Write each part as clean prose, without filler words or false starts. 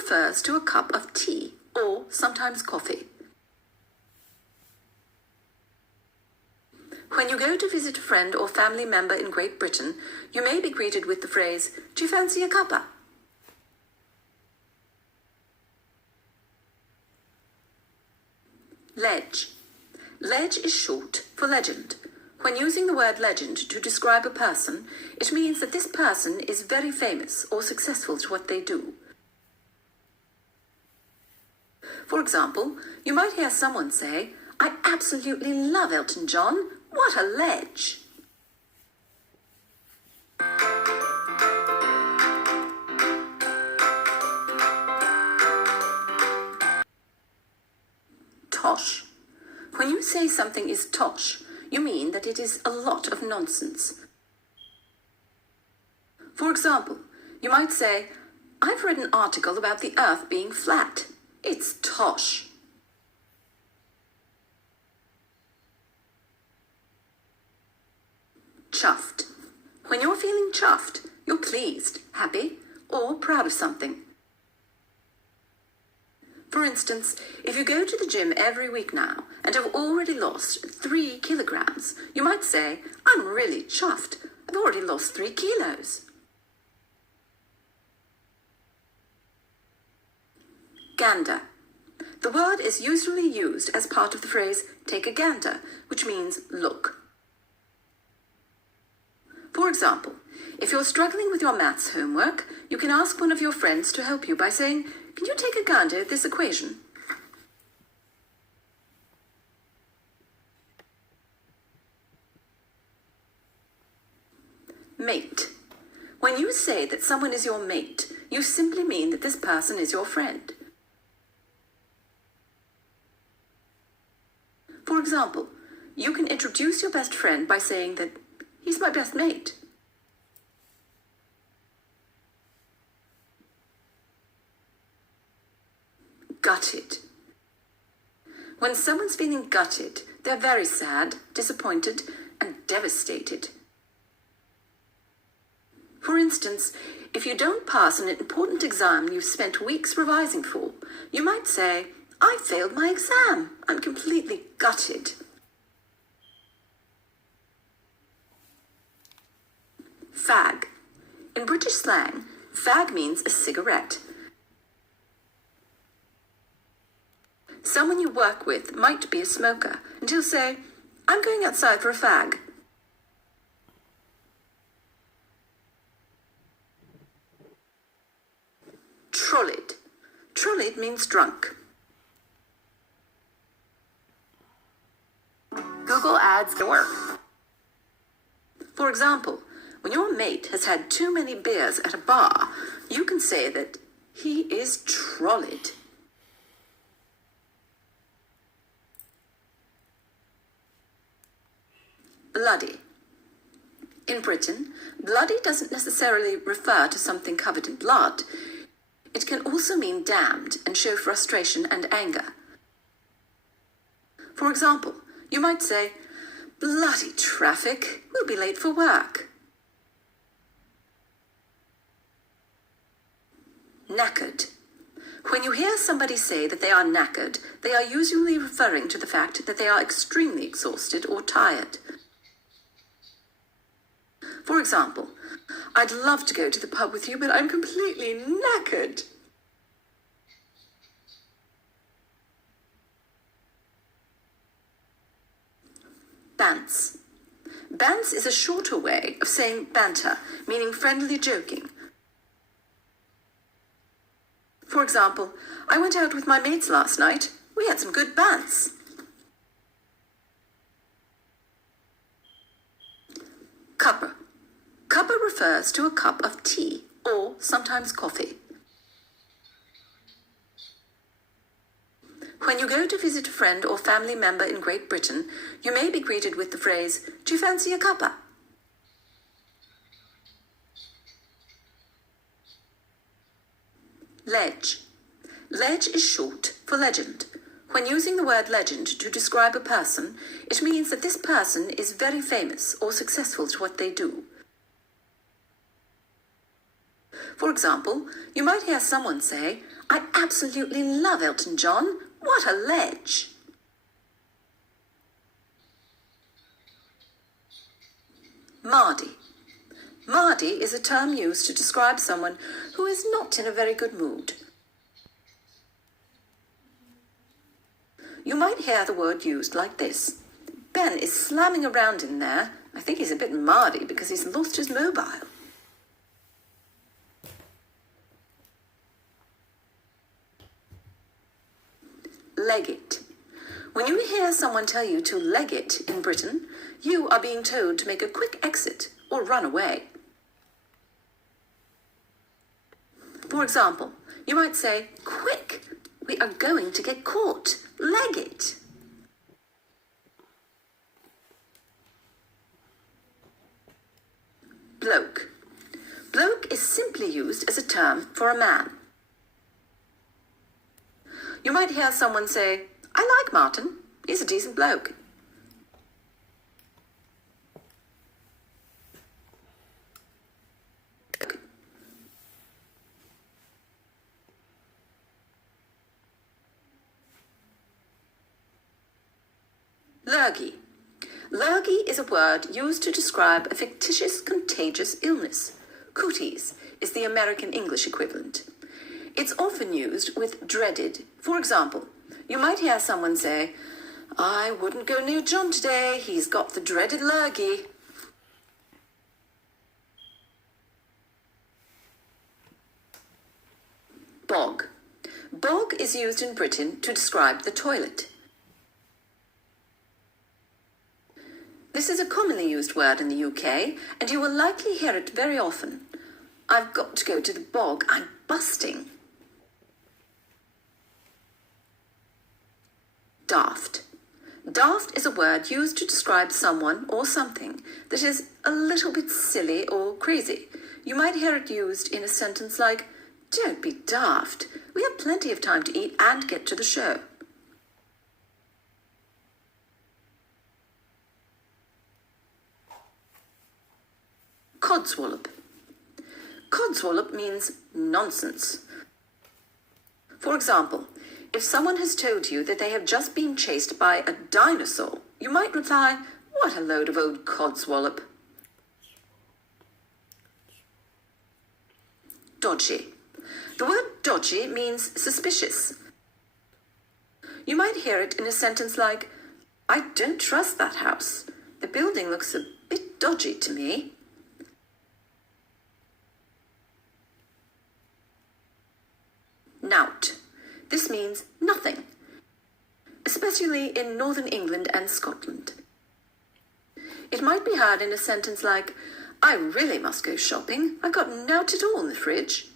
refers to a cup of tea or sometimes coffee. When you go to visit a friend or family member in Great Britain, you may be greeted with the phrase, "Do you fancy a cuppa?" Ledge. Ledge is short for legend. When using the word legend to describe a person, it means that this person is very famous or successful at what they do. For example, you might hear someone say, "I absolutely love Elton John. What a ledge!" Tosh. When you say something is tosh, you mean that it is a lot of nonsense. For example, you might say, "I've read an article about the Earth being flat. It's tosh." Chuffed. When you're feeling chuffed, you're pleased, happy, or proud of something. For instance, if you go to the gym every week now and have already lost 3 kilograms, you might say, "I'm really chuffed. I've already lost 3 kilos. Gander. The word is usually used as part of the phrase, "take a gander," which means look. For example, if you're struggling with your maths homework, you can ask one of your friends to help you by saying, "Can you take a gander at this equation?" Mate. When you say that someone is your mate, you simply mean that this person is your friend. For example, you can introduce your best friend by saying that he's my best mate. Gutted. When someone's feeling gutted, they're very sad, disappointed, and devastated. For instance, if you don't pass an important exam you've spent weeks revising for, you might say, "I failed my exam. I'm completely gutted." Fag. In British slang, fag means a cigarette. Someone you work with might be a smoker, and he'll say, "I'm going outside for a fag." Trolleyed. Trolleyed means drunk. Google Ads can work. For example, when your mate has had too many beers at a bar, you can say that he is trolleyed. Bloody. In Britain, bloody doesn't necessarily refer to something covered in blood. It can also mean damned and show frustration and anger. For example, you might say, "Bloody traffic, we'll be late for work." Knackered. When you hear somebody say that they are knackered, they are usually referring to the fact that they are extremely exhausted or tired. For example, "I'd love to go to the pub with you, but I'm completely knackered." Bants. Bants is a shorter way of saying banter, meaning friendly joking. For example, "I went out with my mates last night. We had some good bants." Cuppa. Cuppa refers to a cup of tea or sometimes coffee. When you go to visit a friend or family member in Great Britain, you may be greeted with the phrase, "Do you fancy a cuppa?" Ledge. Ledge is short for legend. When using the word legend to describe a person, it means that this person is very famous or successful at what they do. For example, you might hear someone say, I absolutely love Elton John. What a ledge. Mardy. Mardy is a term used to describe someone who is not in a very good mood. You might hear the word used like this. Ben is slamming around in there. I think he's a bit mardy because he's lost his mobile. Leg it. When you hear someone tell you to leg it in Britain, you are being told to make a quick exit or run away. For example, you might say, "Quick, we are going to get caught. Leg it." Bloke. Bloke is simply used as a term for a man. You might hear someone say, "I like Martin. He's a decent bloke." LURGY. LURGY is a word used to describe a fictitious contagious illness. Cooties is the American English equivalent. It's often used with dreaded. For example, you might hear someone say, "I wouldn't go near John today. He's got the dreaded lurgy." Bog. Bog is used in Britain to describe the toilet. This is a commonly used word in the UK, and you will likely hear it very often. "I've got to go to the bog. I'm busting." Daft. Daft is a word used to describe someone or something that is a little bit silly or crazy. You might hear it used in a sentence like, "Don't be daft. We have plenty of time to eat and get to the show." CODSWALLOP. CODSWALLOP means nonsense. For example, if someone has told you that they have just been chased by a dinosaur, you might reply, "What a load of old codswallop." Dodgy. The word dodgy means suspicious. You might hear it in a sentence like, "I don't trust that house. The building looks a bit dodgy to me." Nout. This means nothing, especially in Northern England and Scotland. It might be heard in a sentence like, "I really must go shopping. I've got nout at all in the fridge."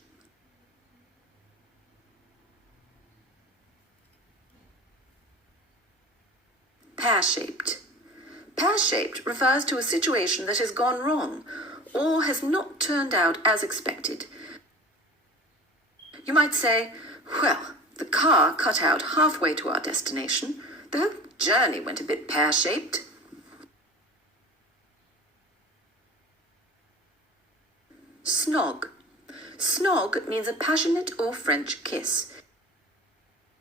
Pear-shaped. Pear-shaped refers to a situation that has gone wrong or has not turned out as expected. You might say, "Well, the car cut out halfway to our destination. The whole journey went a bit pear-shaped." SNOG. SNOG means a passionate or French kiss.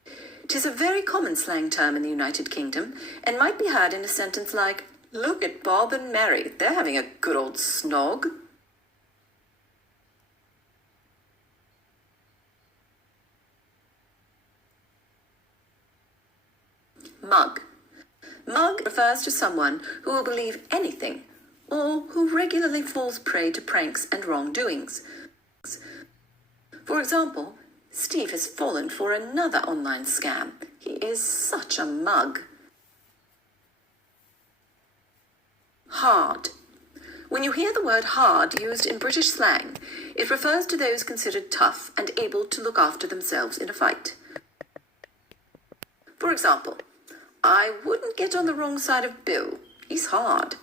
It is a very common slang term in the United Kingdom and might be heard in a sentence like, "Look at Bob and Mary. They're having a good old snog." Mug. Mug refers to someone who will believe anything or who regularly falls prey to pranks and wrongdoings. For example, Steve has fallen for another online scam. He is such a mug. Hard. When you hear the word hard used in British slang, it refers to those considered tough and able to look after themselves in a fight. For example, "I wouldn't get on the wrong side of Bill. He's hard."